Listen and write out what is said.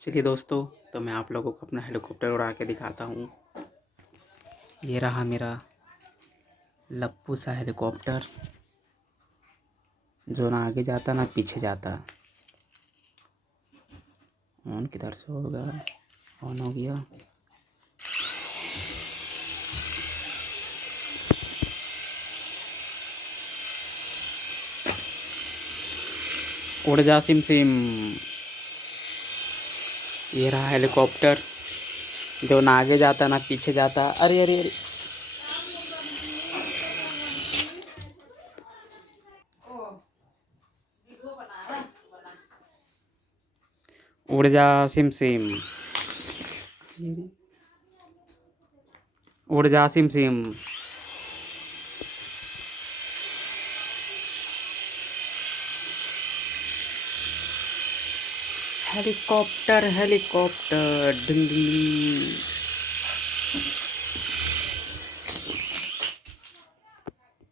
चलिए दोस्तों, तो मैं आप लोगों को अपना हेलीकॉप्टर उड़ा के दिखाता हूँ। ये रहा मेरा लप्पू सा हेलीकॉप्टर, जो ना आगे जाता ना पीछे जाता। ऑन किधर से होगा? ऑन हो गया। उड़ जा सिम सिम। ये रहा हेलीकॉप्टर, जो ना आगे जाता ना पीछे जाता। अरे अरे अरे, उड़ जा सिम सिम। उड़ जा सिम सिम। हेलीकॉप्टर हेलीकॉप्टर डिंग डिंग डिंग।